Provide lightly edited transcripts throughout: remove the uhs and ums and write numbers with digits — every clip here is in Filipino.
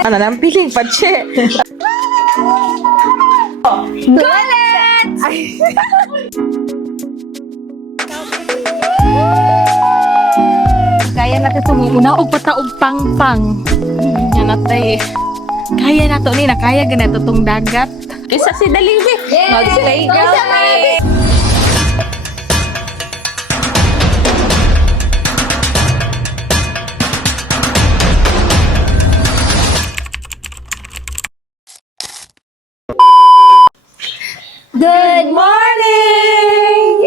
Ano nang piling pa, che? Gulat! Kaya natin tumuna o pataog pang-pang. Yan natay. Kaya na to ni na kaya ganito tong dagat. Isa si Dalibi. Mag-stay kami. Good morning!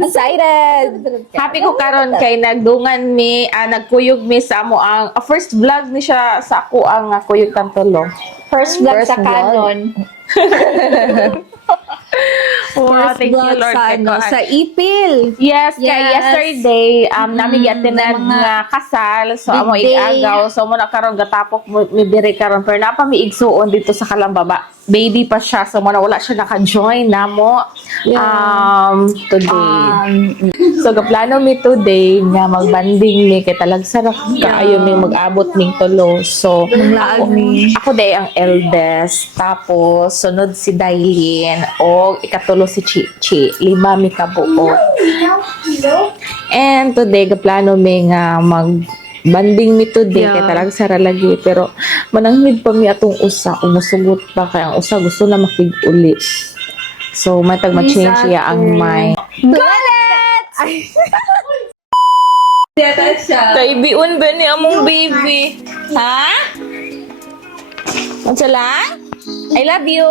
Excited! Happy ko karon kay nagdungan mi, nagkuyog mi sa amo ang first vlog ni siya sa ako ang kuyog tantolo. First vlog sa vlog. Canon. Wow, First thank you vlog Lord. sa, kay ano, kuan. sa Ipil. Yes, kay Yes. yesterday, nami gi-attended mga nga kasal. So, big amo day. igagaw. So, muna karon gatapok mi diri karon. Pero napa mi igsuon dito sa Kalambaba. Baby pa siya. So, muna wala siya naka-join namo. Today. So, gaplano mi today nga magbanding mi kay talag sarap kaayo mi mag-abot ming tulo. So, Manglaag mi. ako day ang eldest. Tapos, sunod si Dailin. O, ikatulo si Chichi. 5 mi kabuo. And today, gaplano mi nga banding mi today. Yeah. Kaya talag sara lagi. Pero, mananghid pa mi atong usa. Umusugot pa. Kaya ang usa gusto na makig-uli. So, matag ma-change siya ang mind. Gulat! Dito siya. Kaibiun ba ni among baby? Ha? Unsa lang? I love you.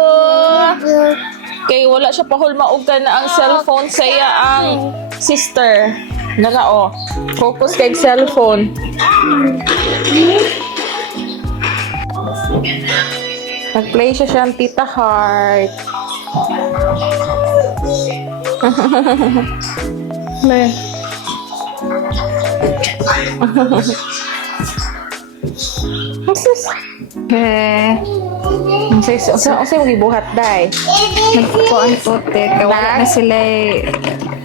Kay wala siya pahulmaog ka na ang cellphone saya ang sister. Nala o. Focus kay cellphone. Nag-play siya siyang Tita Heart. Ne. Okay. Unsay mo gibuhat day? Nagpuan po, te. Kaya wala na sila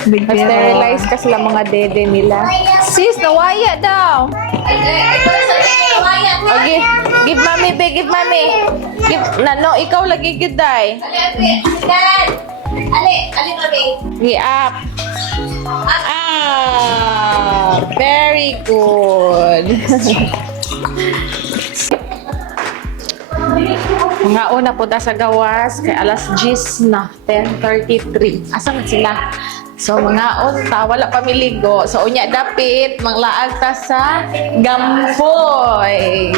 bibiro. Na-sterilize ka sila mga dede nila. Sis, nawaya daw. Okay, give mommy, be, give mommy. Give, no, ikaw lagi good day. Gi up. Very good. Mga una po sa gawas kay alas 10 na, 10:33. Asa man sila? So mga unta wala pa miligo. So unya dapit manglaag ta sa Gampoy.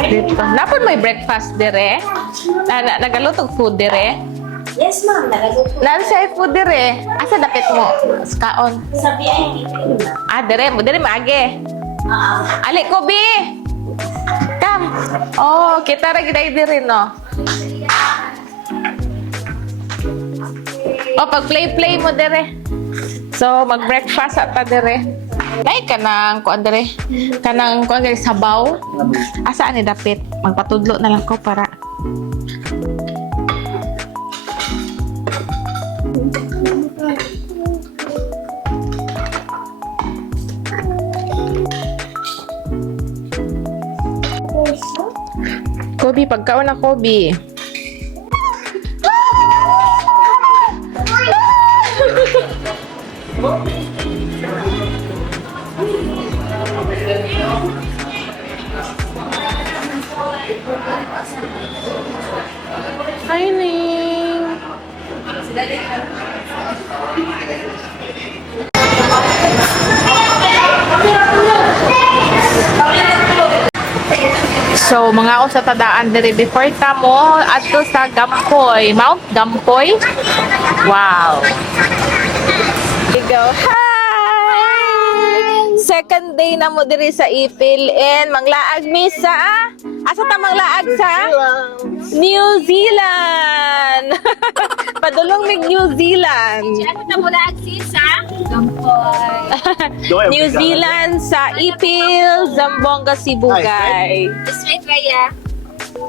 Dito. Napon may breakfast dire? Nagalutog food dire? Yes, ma'am. Nalagot po. Nansay food dire? Asa dapit mo? Kaon. Sa VIP po na. Dire mo dire maage. Ali ko bi. Come. Oh, kita ra gid dire no. O, pag play mo dire. So, mag-breakfast at ta dire. Dahil ka ng kuan dire. Kanang kuan kay sabaw. Asa ni dapit? Magpatudlo na lang ko para. Kobe, pagkaon na Kobe. Hi, Ning. So, mga sa tadaan diri before ta mo adto sa Gampoy, Mount Gampoy. Wow. Here we go. Hi! Second day na mo diri sa Ipil and manglaag mi sa asa ta manglaag sa New Zealand. Padulong mig New Zealand. Ano na mula sa Gampoy. New Zealand sa Ipil, Zamboanga, Sibugay. Straight Raya.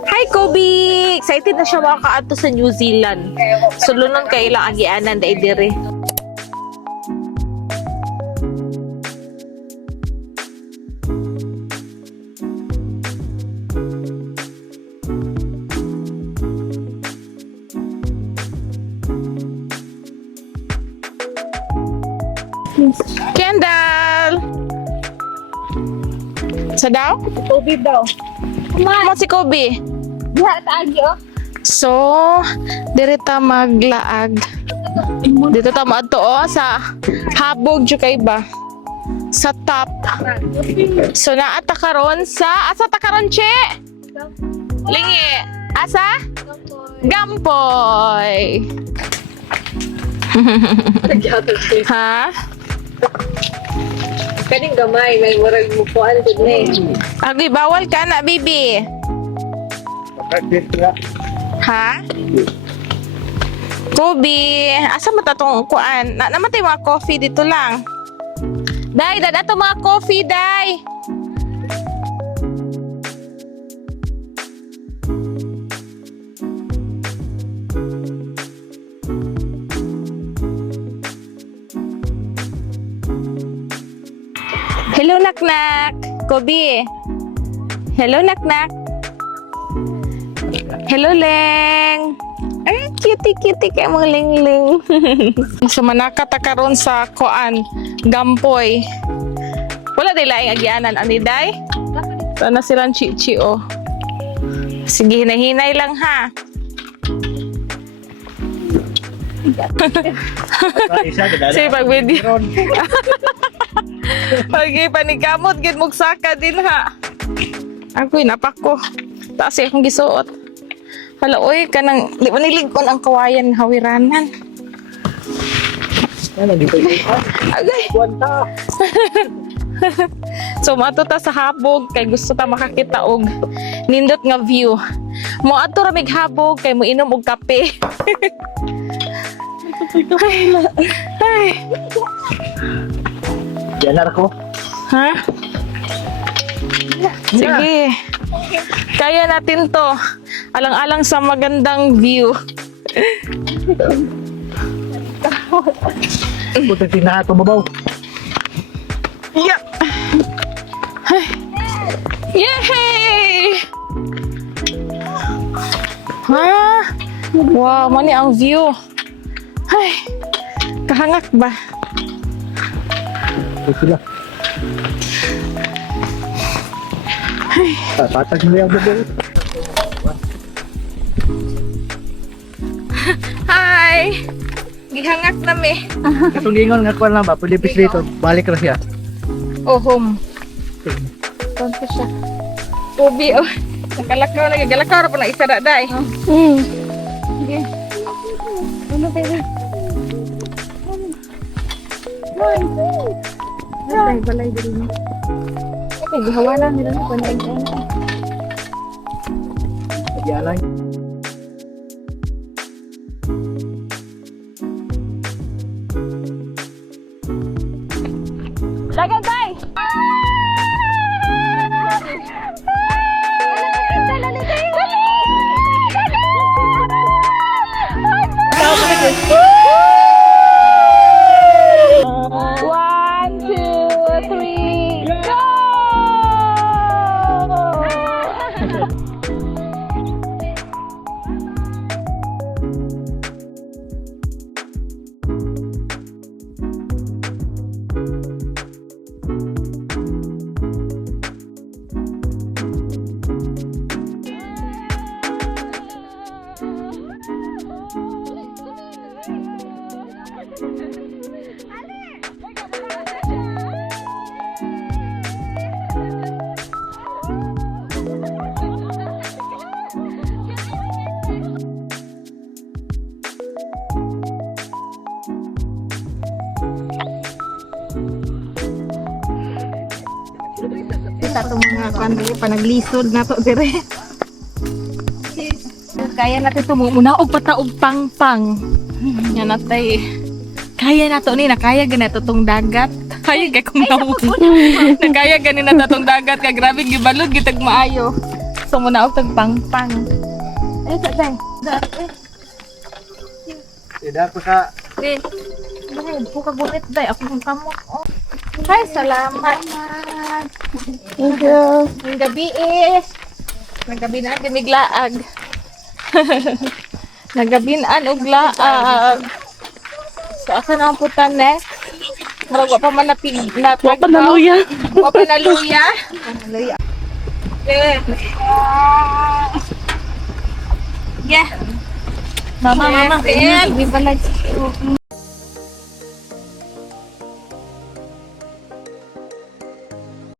Hi, Kobe! Excited na siya makakaadto sa New Zealand. Sulunon kay ilang agianan dahil dire. Sa daw? Kobe daw. Mo si Kobe. Diha ta agi oh. So, diri ta maglaag. Dito ta maadto sa habog jud kay ba? Sa top. So naata karon sa asa ta karon che? Lingi. Asa? Gampoy. Ha? Kaning gamay, may murag mo kuan jud ni. Agi bawal ka na, bibi. Ha? Kobe, asa mo tatong kuan? Namatay mga coffee dito lang. Day, dada to mga coffee, day. Hello, naknak. Kobe. Hello, naknak. Hello, Leng. Ay, cutie-cutie kay mga lingling. So, manaka ta karon sa kuan, Gampoy. Wala day laing agyanan ani day. Sana silang chichi oh. Sige, hinay-hinay lang ha. Sige, pag-video. Okay, panikamot, gid mugsaka din ha. Ako'y napako. Taas akong gisuot. Hala, oy, kanang, di ba niligkon ang kawayan hawiranan? Agay. So, mato ta sa habog, kay gusto ta makakita og nindot nga view. Mo ato ra mig habog, kay mo inom og kape. Ay. Yanar ko. Ha? Sige. Kaya natin to. Alang-alang sa magandang view. Puta tinaha ko mabaw. Yeah. Yay! Ha? Wow, mani ang view. Ay, kahangak ba? Ito sila. Patag mo yung mabaw. Hi! Gihangak na me. Katong gingon nga kuwan lang ba, pwede pis dito. Balik ra siya. Oh, home. Doon pa siya. Ubi, oh. Nakalakaw na. Galakaw na po na isa na, day. Sige. Ano ba yun? Balay din mo. Okay, gawa lang nila na panay ka na. Yanan. Dagan, day! One, two, three, go! Kita itong mga pandiri, panaglisod na to dire. Kaya natin ito muna og pataog pang-pang. Yan natay. Kaya na to ni, nakaya ganito tong dagat. Kaya kay kung nawo. Nakaya ganin na tong dagat, kay grabe gibalod gitag maayo. So muna og tag pang-pang. Ay sa day. Ida ko sa Day. Day, buka gulit day ako kung kamot. Oh. Ay, salamat. Thank you. Ang gabi nagabi na gimiglaag. Nagabinaan og laag. So asa na ang putan next? Murag wa pa man napig na Wa pa naluya. Wa pa naluya. Yeah. Mama, mama. Yes. Di ba like